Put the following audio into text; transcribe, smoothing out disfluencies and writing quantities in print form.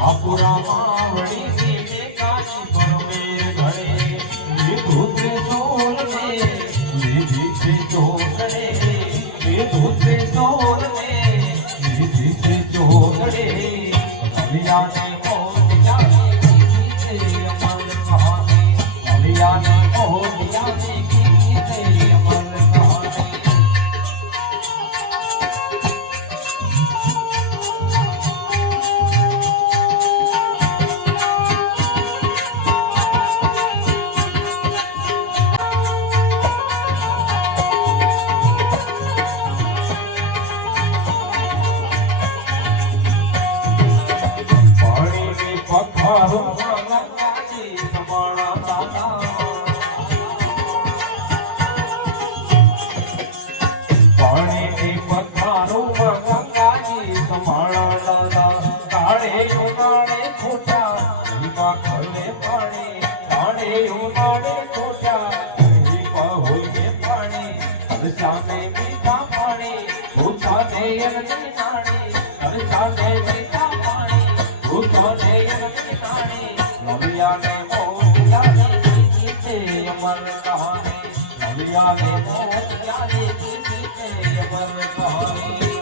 બાપુરા માવડી ને કાશી પરમે ઘરે લીધું તે સોલ ને લીધી તે ચોકડે લીધું તે સોલ ને લીધી તે ચોકડે અલિયાને મોતિયાને કીધી તે અમર કહાની અલિયાને મોતિયાને કીધી તે અમર કહાની પખારો ગંગાજી સમાણા દાદા પાણીની પખારો ગંગાજી સમાણા દાદા કાળે ઉનાળે ખોટા ધીમા ખલે પાણી કાળે ઉનાળે ખોટા ધીમા હોઈને પાણી અરસાને મીઠા પાણી ખોટા ને અરજી નાણી અરસાને મીઠા પાણી ખોટાને લલિયાને મોતિયાને કીધી તે અમર કહાની લલિયાને મોતિયાને કીધી તે અમર કહાની